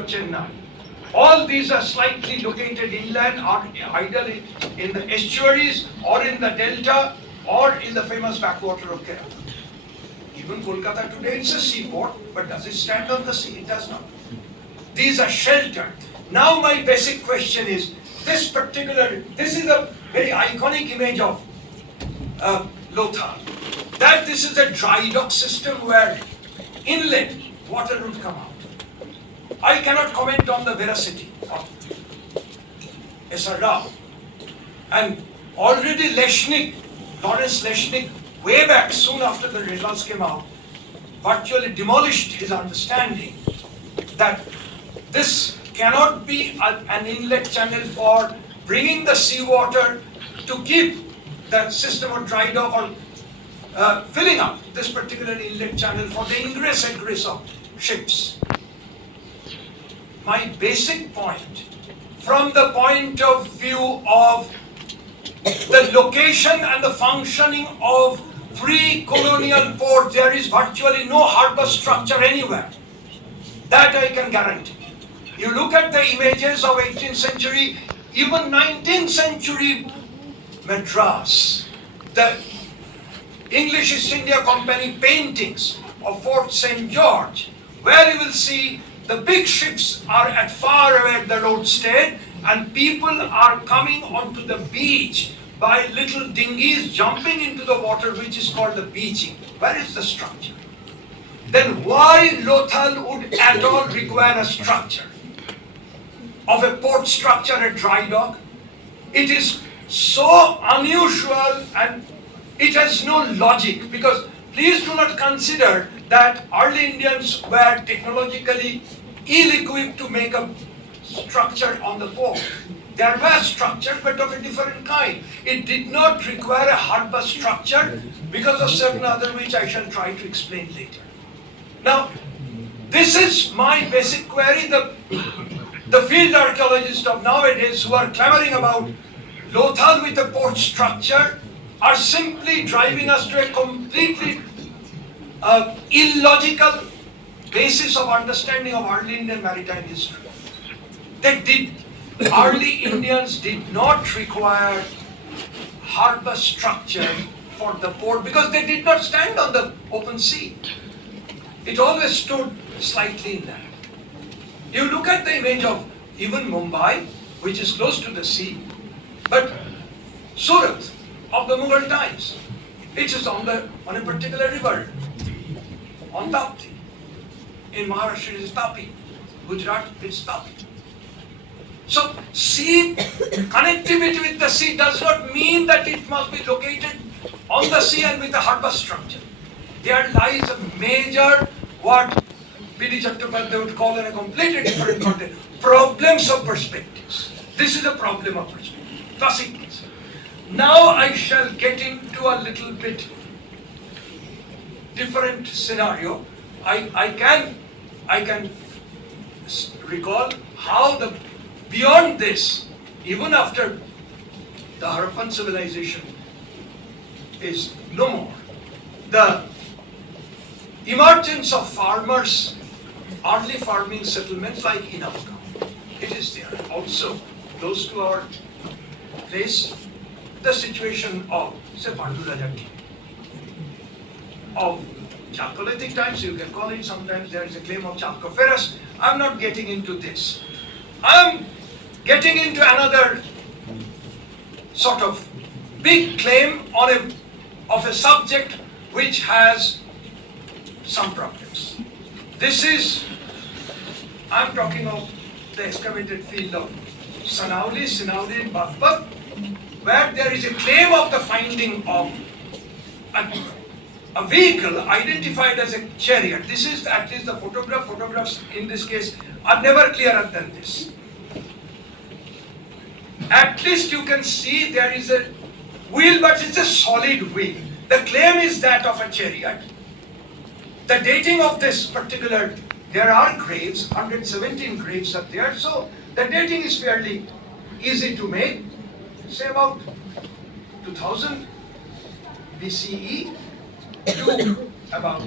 Chennai. All these are slightly located inland or either in the estuaries or in the delta or in the famous backwater of Kerala. Even Kolkata today is a seaport, but does it stand on the sea? It does not. These are sheltered. Now my basic question is, this is a very iconic image of Lothal. That this is a dry dock system where inlet water would come out. I cannot comment on the veracity of S.R. Rao. And already Lawrence Leshnik, way back soon after the results came out, virtually demolished his understanding that this cannot be an inlet channel for bringing the seawater to keep the system of dry dock or filling up this particular inlet channel for the ingress-egress of ships. My basic point, from the point of view of the location and the functioning of pre-colonial port, there is virtually no harbor structure anywhere. That I can guarantee. You look at the images of 18th century, even 19th century Madras, the English East India Company paintings of Fort St. George, where you will see the big ships are at far away at the roadstead and people are coming onto the beach by little dinghies jumping into the water, which is called the beaching. Where is the structure? Then why Lothal would at all require a structure of a port structure at dry dock? It is so unusual and it has no logic, because please do not consider that early Indians were technologically ill-equipped to make a structure on the port. There were structures, but of a different kind. It did not require a harbor structure because of certain other, which I shall try to explain later. Now, this is my basic query. The field archaeologists of nowadays who are clamoring about Lothal with a port structure are simply driving us to a completely illogical basis of understanding of early Indian maritime history. Early Indians did not require harbor structure for the port because they did not stand on the open sea. It always stood slightly inland. You look at the image of even Mumbai, which is close to the sea, but Surat of the Mughal times, it is on a particular river, on Tapti. In Maharashtra it is Tapi, Gujarat it is Tapi. So sea connectivity with the sea does not mean that it must be located on the sea and with a harbor structure. There lies a major, what B.D. Chattopadhyay would call in a completely different context, problems of perspectives. This is a problem of perspective, classic case. Now I shall get into a little bit different scenario. I can recall how beyond this, even after the Harappan civilization is no more, the emergence of farmers, early farming settlements like Inauka, it is there. Also, close to our place, the situation of, say, Pandurajaki, of Chalcolithic times, you can call it, sometimes there is a claim of Chalcoferous. I'm not getting into this. I'm getting into another sort of big claim of a subject which has some problems. I'm talking of the excavated field of Sanauli, Sinauli, Bagpat, where there is a claim of the finding of a vehicle identified as a chariot. This is at least the photograph. Photographs in this case are never clearer than this. At least you can see there is a wheel, but it's a solid wheel. The claim is that of a chariot. The dating of this particular, there are graves, 117 graves are there, so the dating is fairly easy to make. Say about 2000 BCE to about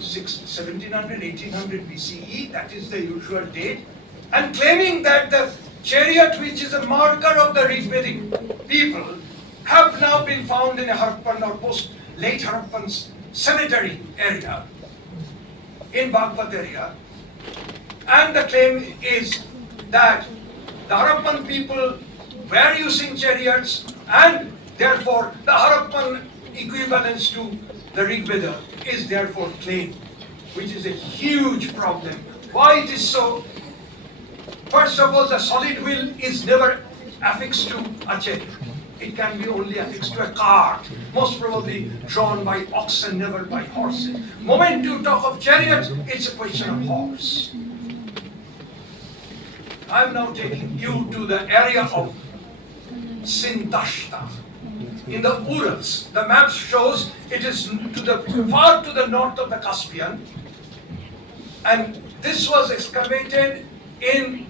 1700, 1800 BCE, that is the usual date, and claiming that the chariot, which is a marker of the Rigvedic people, have now been found in a Harappan or late Harappan cemetery area, in Bagpat area. And the claim is that the Harappan people were using chariots, and therefore the Harappan equivalence to the Rigveda is therefore claimed, which is a huge problem. Why it is so? First of all, the solid wheel is never affixed to a chariot. It can be only affixed to a cart, most probably drawn by oxen, never by horses. Moment you talk of chariots, it's a question of horse. I'm now taking you to the area of Sintashta in the Urals. The map shows it is far to the north of the Caspian, and this was excavated in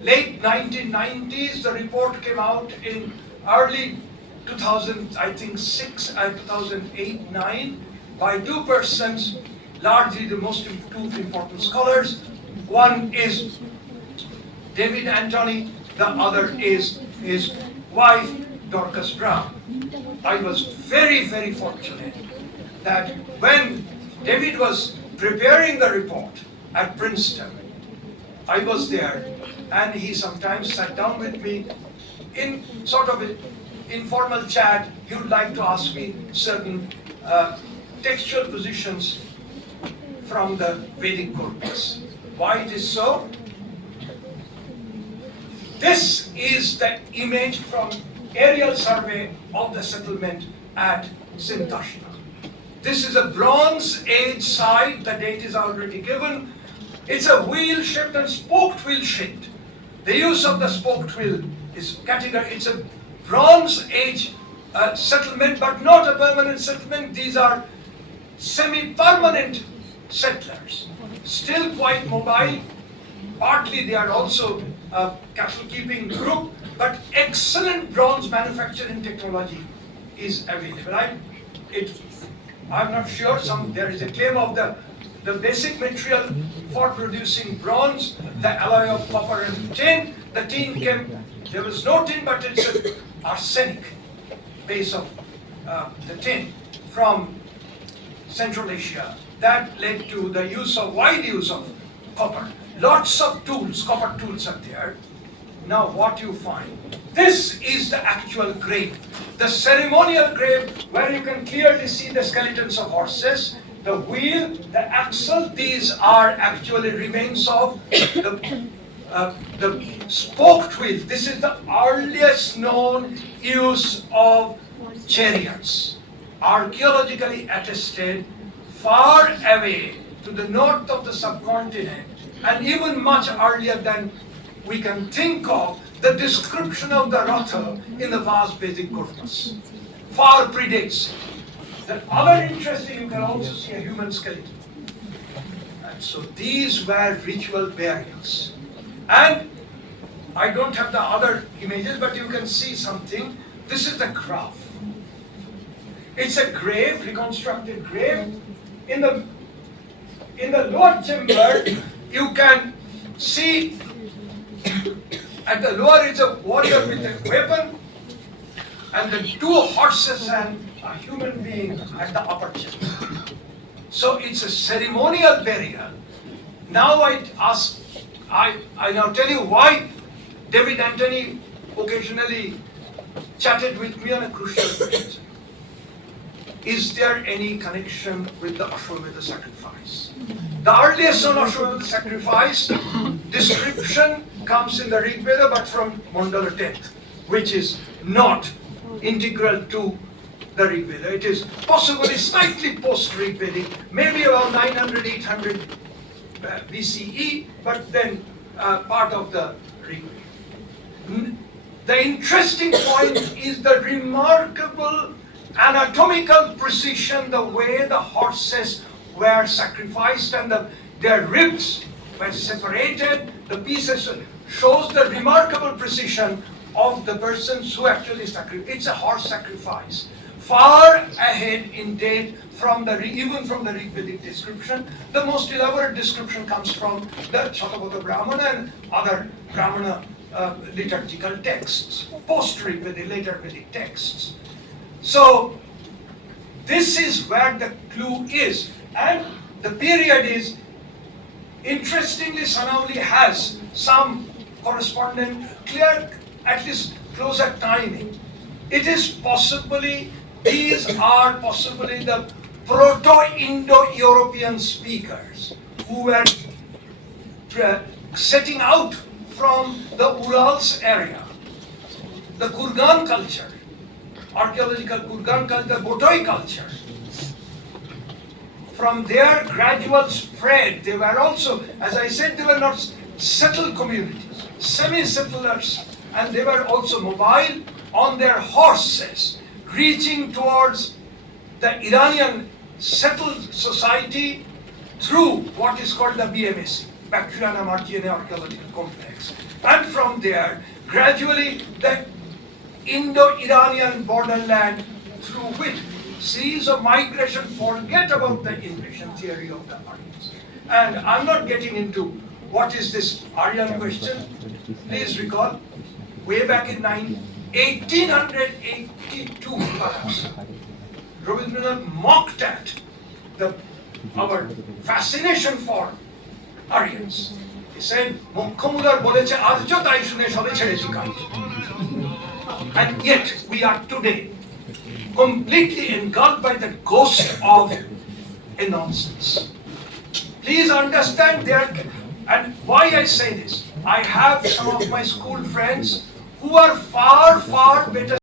late 1990s. The report came out in early 2000, I think 6 and 2008-9, by two persons, largely the two important scholars. One is David Anthony, the other is his wife, Dorcas Brown. I was very, very fortunate that when David was preparing the report at Princeton, I was there, and he sometimes sat down with me in sort of an informal chat. He would like to ask me certain textual positions from the Vedic corpus. Why it is so? This is the image from aerial survey of the settlement at Sintashta. This is a Bronze Age site. The date is already given. It's a wheel-shaped and spoked wheel-shaped. The use of the spoked wheel is category. It's a Bronze Age settlement, but not a permanent settlement. These are semi-permanent settlers, still quite mobile. Partly they are also a cattle-keeping group, but excellent bronze manufacturing technology is available. I'm not sure. There is a claim of the basic material for producing bronze, the alloy of copper and tin. The tin there was no tin, but it's an arsenic base of the tin from Central Asia. That led to the wide use of copper. Lots of tools, copper tools are there. Now what you find, this is the actual grave, the ceremonial grave, where you can clearly see the skeletons of horses, the wheel, the axle. These are actually remains of the spoked wheel. This is the earliest known use of chariots, archaeologically attested far away to the north of the subcontinent, and even much earlier than we can think of. The description of the Ratha in the vast Vedic corpus far predates. The other interesting, you can also see a human skeleton. And so these were ritual burials. And I don't have the other images, but you can see something. This is the graph. It's a grave, reconstructed grave. In the lower chamber, you can see at the lower is a warrior with a weapon, and the two horses and a human being at the upper chamber. So it's a ceremonial burial. Now I now tell you why David Anthony occasionally chatted with me on a crucial question. Is there any connection with the Ashwamedha sacrifice? The earliest known Ashwamedha sacrifice description comes in the Rig Veda, but from Mandala 10th, which is not integral to the Rig Veda. It is possibly slightly post-Rig Vedic, maybe around 900, 800 BCE, but then part of the Rig Veda. The interesting point is the remarkable anatomical precision, the way the horses were sacrificed and their ribs were separated. The pieces shows the remarkable precision of the persons who actually sacrificed. It's a horse sacrifice. far ahead in date from even from the Rig Vedic description. The most elaborate description comes from the Shatabhata Brahmana and other Brahmana liturgical texts, post-Rig Vedic, later Vedic texts. So this is where the clue is, and the period is, interestingly, Sanauli has some correspondent clear, at least closer timing. It is possibly, these are possibly the Proto-Indo-European speakers who were setting out from the Urals area, the Kurgan culture, archaeological Kurgan culture, Botoi culture. From their gradual spread, they were also, as I said, they were not settled communities, semi-settlers, and they were also mobile on their horses, reaching towards the Iranian settled society through what is called the BMSC, Bactriana Margiana Archaeological Complex. And from there, gradually, the Indo-Iranian borderland through which series of migration, forget about the invasion theory of the Aryans. And I'm not getting into what is this Aryan question. Please recall, way back in 1882, perhaps, Rabindranath mocked at our fascination for Aryans. He said, "Mokkhamudar boleche arjo tai shune shobe cherechi kaj." And yet we are today completely engulfed by the ghost of a nonsense. Please understand there, and why I say this. I have some of my school friends who are far, far better